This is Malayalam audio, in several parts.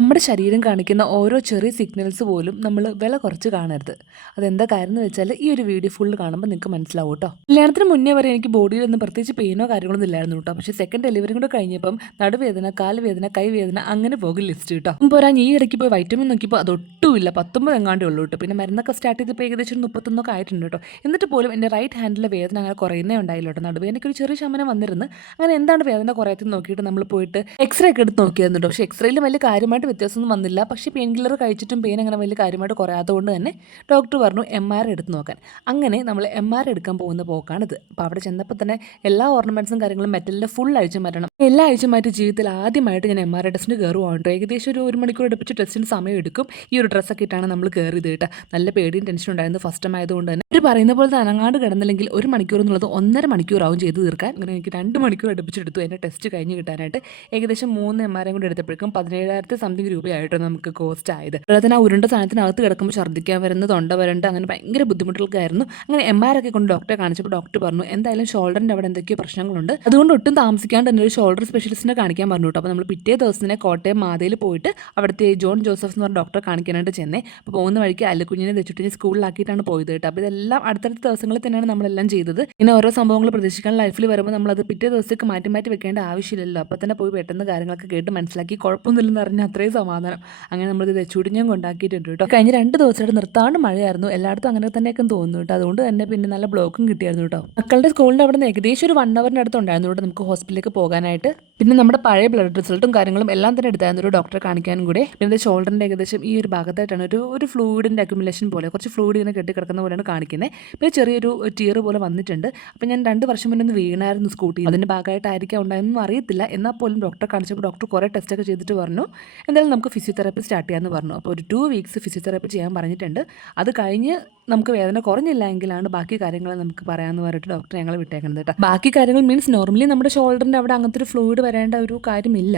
നമ്മുടെ ശരീരം കാണിക്കുന്ന ഓരോ ചെറിയ സിഗ്നൽസ് പോലും നമ്മൾ വില കുറച്ച് കാണരുത്. അതെന്താ കാര്യം എന്ന് വെച്ചാൽ ഈ ഒരു വീഡിയോ ഫുൾ കാണുമ്പോൾ നിങ്ങൾക്ക് മനസ്സിലാവും കേട്ടോ. കല്യാണത്തിന് മുന്നേ വരെ എനിക്ക് ബോഡിയിലൊന്നും പ്രത്യേകിച്ച് പെയിനോ കാര്യങ്ങളൊന്നും ഇല്ലായിരുന്നു കേട്ടോ. പക്ഷേ സെക്കൻഡ് ഡെലിവറി കൂടെ കഴിഞ്ഞപ്പം നടുവേദന, കാൽവേദന, കൈവേദന അങ്ങനെ പോകും ലിസ്റ്റ് കേട്ടോ. പോരാ ഈ ഇടയ്ക്ക് പോയി വൈറ്റമിൻ നോക്കിയപ്പോൾ അതൊട്ടുമില്ല, 19 എങ്ങാണ്ടേ ഉള്ളൂ കേട്ടോ. പിന്നെ മരുന്നൊക്കെ സ്റ്റാർട്ട് ചെയ്തപ്പോൾ ഏകദേശം 31 ആയിട്ടുണ്ട് കേട്ടോ. എന്നിട്ട് പോലും എൻ്റെ റൈറ്റ് ഹാൻഡിലെ വേദന അങ്ങനെ കുറയുന്നേ ഉണ്ടായില്ല കേട്ടോ. നടുവേദനയ്ക്ക് ഒരു ചെറിയ ശമനം വന്നിരുന്നു. അങ്ങനെ എന്താണ് വേദന കുറയാത്തെന്ന് നോക്കിയിട്ട് നമ്മൾ പോയിട്ട് എക്സ്റേ ഒക്കെ എടുത്ത് നോക്കിയായിരുന്നു കേട്ടോ. പക്ഷേ എക്സ്റേയിൽ വലിയ കാര്യമായിട്ട് വ്യത്യാസമൊന്നും വന്നില്ല. പക്ഷേ പെയിൻ കില്ലർ കഴിച്ചിട്ടും പെയിൻ അങ്ങനെ വലിയ കാര്യമായിട്ട് കുറയാത്തതുകൊണ്ട് തന്നെ ഡോക്ടർ പറഞ്ഞു MRI എടുത്ത് നോക്കാൻ. അങ്ങനെ നമ്മൾ MRI എടുക്കാൻ പോകുന്ന പോക്കാണിത്. അപ്പോൾ അവിടെ ചെന്നപ്പോൾ തന്നെ എല്ലാ ഓർണമെൻറ്റ്സും കാര്യങ്ങളും മെറ്റലിൻ്റെ ഫുൾ അഴിച്ചു മാറ്റണം. എല്ലാ അഴിച്ചു മാറ്റി ജീവിതത്തിൽ ആദ്യമായിട്ട് ഞാൻ MRI ടെസ്റ്റിന് കയറുവാണ്. ഏകദേശം ഒരു മണിക്കൂർ അടുപ്പിച്ച് ടെസ്റ്റിന് സമയം എടുക്കും. ഈ ഒരു ഡ്രസ്സൊക്കെ ഇട്ടാണ് നമ്മൾ കയറിയത് കേട്ടോ. നല്ല പേടിയും ടെൻഷനും ഉണ്ടായിരുന്നു ഫസ്റ്റ് ടൈം ആയതുകൊണ്ട് തന്നെ. അവർ പറയുന്ന പോലെ തന്നെ അനങ്ങാണ്ട് കിടന്നില്ലെങ്കിൽ 1 മണിക്കൂർ എന്നുള്ളത് 1.5 മണിക്കൂറാവും ചെയ്ത് തീർക്കാൻ. അങ്ങനെ എനിക്ക് 2 മണിക്കൂർ അടുപ്പിച്ചെടുത്തു എൻ്റെ ടെസ്റ്റ് കഴിഞ്ഞ് കിട്ടാനായിട്ട്. ഏകദേശം 3 MRI കൂടെ എടുത്തപ്പോഴേക്കും 17,000 സംതിങ് രൂപയായിട്ടോ നമുക്ക് കോസ്റ്റ് ആയത്. അതുപോലെ തന്നെ ആ ഉരുണ്ട സാധനത്തിനകത്ത് കിടക്കുമ്പോൾ ഛർദ്ദിക്കാൻ വരുന്ന, തൊണ്ട വരണ്ട്, അങ്ങനെ ഭയങ്കര ബുദ്ധിമുട്ടുകൾക്കായിരുന്നു. അങ്ങനെ MRI ഒക്കെ കൊണ്ട് ഡോക്ടറെ കാണിച്ചപ്പോൾ ഡോക്ടർ പറഞ്ഞു എന്തായാലും ഷോൾഡറിൻ്റെ അവിടെ എന്തൊക്കെയോ പ്രശ്നങ്ങളുണ്ട്, അതുകൊണ്ട് ഒട്ടും താമസിക്കാണ്ട് തന്നെ ഒരു ഷോൾഡർ സ്പെഷ്യലിസ്റ്റിനെ കാണിക്കാൻ പറഞ്ഞു കേട്ടോ. അപ്പോൾ നമ്മൾ പിറ്റേ ദിവസം തന്നെ കോട്ടയം മാതയിൽ പോയിട്ട് അവിടുത്തെ ജോൺ ജോസഫ് എന്ന് പറഞ്ഞ ഡോക്ടറെ കാണിക്കാനായിട്ട് ചെന്നേ. അപ്പോൾ പോകുന്ന വഴിക്ക് അല്ലുകുഞ്ഞിനെ വെച്ചിട്ട് സ്കൂളിലാക്കിയിട്ടാണ് പോയത് കേട്ടോ. അപ്പോൾ ഇതെല്ലാം അടുത്തടുത്ത ദിവസങ്ങളിൽ തന്നെയാണ് നമ്മളെല്ലാം ചെയ്തത്. ഇങ്ങനെ ഓരോ സംഭവങ്ങൾ പ്രതീക്ഷിക്കാൻ ലൈഫിൽ വരുമ്പോൾ നമ്മളത് പിറ്റേ ദിവസത്തേക്ക് മാറ്റി മാറ്റി വെക്കേണ്ട ആവശ്യമില്ലല്ലോ. അപ്പോൾ തന്നെ പോയി പെട്ടെന്ന് കാര്യങ്ങളൊക്കെ കേട്ട് മനസ്സിലാക്കി കുഴപ്പമൊന്നുമില്ലെന്ന് പറഞ്ഞാൽ അത്രയും സമാധാനം. അങ്ങനെ നമ്മളിത് ചുടിഞ്ഞം കൊണ്ടാക്കിയിട്ടുണ്ട് കേട്ടോ. കഴിഞ്ഞ 2 ദിവസമായിട്ട് നിർത്താണ്ട് മഴയായിരുന്നു. എല്ലായിടത്തും അങ്ങനെ തന്നെയൊക്കെ തോന്നുന്നു കേട്ടോ. അതുകൊണ്ട് തന്നെ പിന്നെ നല്ല ബ്ലോക്കും കിട്ടിയായിരുന്നു കേട്ടോ. മക്കളുടെ സ്കൂളിൻ്റെ അവിടെ നിന്ന് ഏകദേശം ഒരു 1 അവറിൻ്റെ അടുത്ത് ഉണ്ടായിരുന്നു കേട്ടോ നമുക്ക് ഹോസ്പിറ്റലിലേക്ക് പോകാനായിട്ട്. പിന്നെ നമ്മുടെ പഴയ ബ്ലഡ് റിസൾട്ടും കാര്യങ്ങളും എല്ലാം തന്നെ എടുത്തായിരുന്നു ഒരു ഡോക്ടറെ കാണിക്കാനും കൂടെ. പിന്നെ ഷോൾഡറിൻ്റെ ഏകദേശം ഈ ഒരു ഭാഗത്തായിട്ടാണ് ഒരു ഫ്ലൂയിഡിൻ്റെ അക്യുമുലേഷൻ പോലെ കുറച്ച് ഫ്ലൂയിഡ് ഇങ്ങനെ കെട്ടിക്കിടക്കുന്ന പോലെയാണ് കാണിക്കുന്നത്. പിന്നെ ചെറിയൊരു ടിയർ പോലെ വന്നിട്ടുണ്ട്. അപ്പോൾ ഞാൻ 2 വർഷം മുന്നേ ഒന്ന് വീണായിരുന്നു സ്കൂട്ടി. അതിൻ്റെ ഭാഗമായിട്ടായിരിക്കാം ഉണ്ടായെന്നൊന്നും അറിയത്തില്ല. എന്നാൽ പോലും ഡോക്ടറെ കാണിച്ചപ്പോൾ ഡോക്ടർ കുറേ ടെസ്റ്റൊക്കെ ചെയ്തിട്ട് പറഞ്ഞു എന്തായാലും നമുക്ക് ഫിസിയോതെറാപ്പി സ്റ്റാർട്ട് ചെയ്യാമെന്ന് പറഞ്ഞു. അപ്പോൾ ഒരു 2 വീക്സ് ഫിസിയോതെറാപ്പി ചെയ്യാൻ പറഞ്ഞിട്ടുണ്ട്. അത് കഴിഞ്ഞ് നമുക്ക് വേദന കുറഞ്ഞില്ല എങ്കിലാണ് ബാക്കി കാര്യങ്ങൾ നമുക്ക് പറയാമെന്ന് പറഞ്ഞിട്ട് ഡോക്ടർ ഞങ്ങൾ വിട്ടേക്കുന്നത് കേട്ടോ. ബാക്കി കാര്യങ്ങൾ മീൻസ് നോർമലി നമ്മുടെ ഷോൾഡറിൻ്റെ അവിടെ അങ്ങനത്തെ ഒരു ഫ്ലൂയിഡ് വരേണ്ട ഒരു കാര്യമില്ല.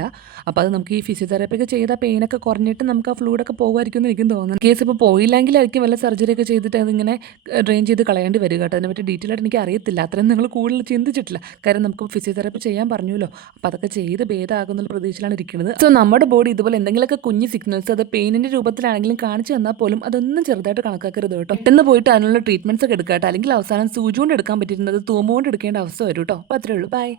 അപ്പോൾ അത് നമുക്ക് ഈ ഫിസിയോതെറാപ്പി ഒക്കെ ചെയ്താൽ പെയിനൊക്കെ കുറഞ്ഞിട്ട് നമുക്ക് ആ ഫ്ലൂയിഡൊക്കെ പോകുമായിരിക്കും എന്ന് എനിക്കും തോന്നുന്നു. കേസ് ഇപ്പോൾ പോയില്ലെങ്കിലായിരിക്കും വല്ല സർജറി ഒക്കെ ചെയ്തിട്ട് അതിങ്ങനെ ഡ്രെയിൻ ചെയ്ത് കളയേണ്ടി വരിക കേട്ടോ. അതിനെപ്പറ്റി ഡീറ്റെയിൽ ആയിട്ട് എനിക്ക് അറിയത്തില്ല. അത്രയും നിങ്ങൾ കൂടുതൽ ചിന്തിച്ചിട്ടില്ല. കാര്യം നമുക്ക് ഫിസിയോതെറാപ്പി ചെയ്യാൻ പറഞ്ഞല്ലോ. അപ്പോൾ അതൊക്കെ ചെയ്ത് ഭേദമാകുന്നുള്ള പ്രതീക്ഷയിലാണ് ഇരിക്കുന്നത്. സോ നമ്മുടെ ബോഡി ഇതുപോലെ എന്തെങ്കിലുമൊക്കെ കുഞ്ഞ് സിഗ്നൽസ് അത് പെയിനിൻ്റെ രൂപത്തിലാണെങ്കിലും കാണിച്ചു തന്നാൽ പോലും അതൊന്നും ചെറുതായിട്ട് കണക്കാക്കരുത് കേട്ടോ. പെട്ടെന്ന് പോയിട്ട് അതിനുള്ള ട്രീറ്റ്മെൻറ്റ്സ് ഒക്കെ എടുക്കാം. അല്ലെങ്കിൽ അവസാനം സൂചി കൊണ്ട് എടുക്കാൻ പറ്റിയിരുന്നത് തൂമ്പ് കൊണ്ട് എടുക്കേണ്ട അവസ്ഥ വരും കേട്ടോ. അപ്പോൾ അത്രേ ഉള്ളൂ. ബൈ.